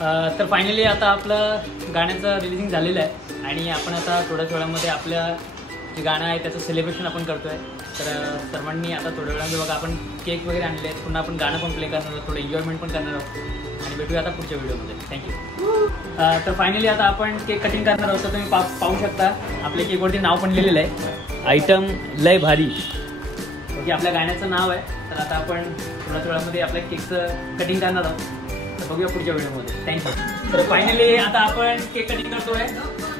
तर फायनली आता आपलं गाण्याचं रिलिजिंग झालेलं आहे आणि आपण आता थोड्याच वेळामध्ये आपल्या जे गाणं आहे त्याचं सेलिब्रेशन आपण करतोय. तर सर्वांनी आता थोड्या वेळामध्ये बघा आपण केक वगैरे आणले आहेत, पुन्हा आपण गाणं पण प्ले करणार आहोत, थोडं एन्जॉयमेंट पण करणार आहोत आणि भेटूया आता पुढच्या व्हिडिओमध्ये. थँक्यू. तर फायनली आता आपण केक कटिंग करणार आहोत. तर तुम्ही पाहू शकता आपल्या केकवरती नाव पण लिहिलेलं आहे, आयटम लय भारी, ओके, आपल्या गाण्याचं नाव आहे. तर आता आपण थोड्याच वेळामध्ये आपल्या केकचं कटिंग करणार आहोत. तर बघूया पुढच्या व्हिडिओमध्ये. थँक्यू. तर फायनली आता आपण केक कटिंग करतोय.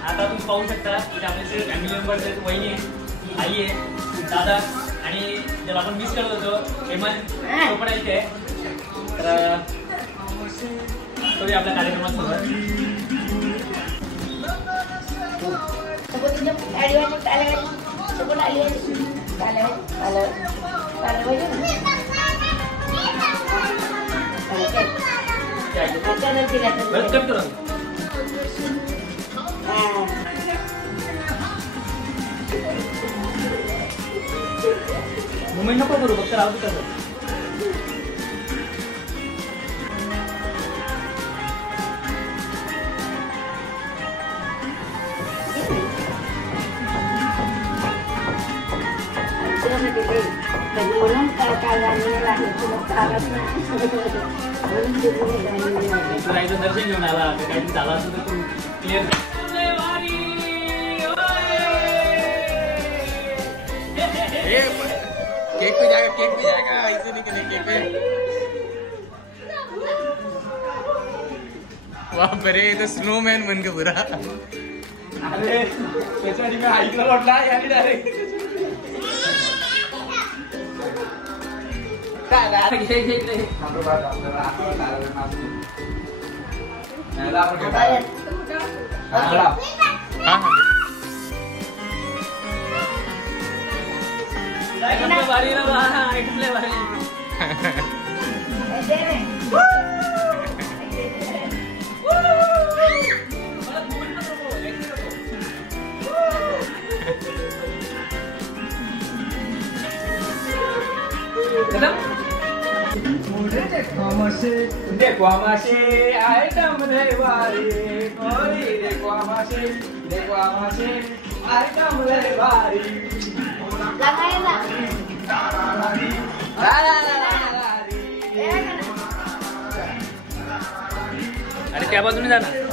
आता तुम्ही पाहू शकता की आपले सगळे फॅमिली मेंबर्स आहेत, वहिनी आहे, आई आहे, दादा आणि ज्याला आपण मिस करत होतो हेमंत, तो पण इथे आहे. तर तो आपल्या कार्यक्रमात मुंबई नको करू, फक्त राहू कसं. दर्शन घेऊन आला काही झाला असं तर तू क्लिअर. केक पे जाएगा ऐसे नहीं करने केक पे. बाप रे, तो स्नोमॅन बन का पुरा. अरे त्याच्यासाठी मी ऐकलं वाटला याने डायरेक्ट भारी ना ऐकले भारी. देखो आमाशे आइटम लेवारी, देखो आमाशे आइटम लेवारी. अरे त्या बाजूने जा ना.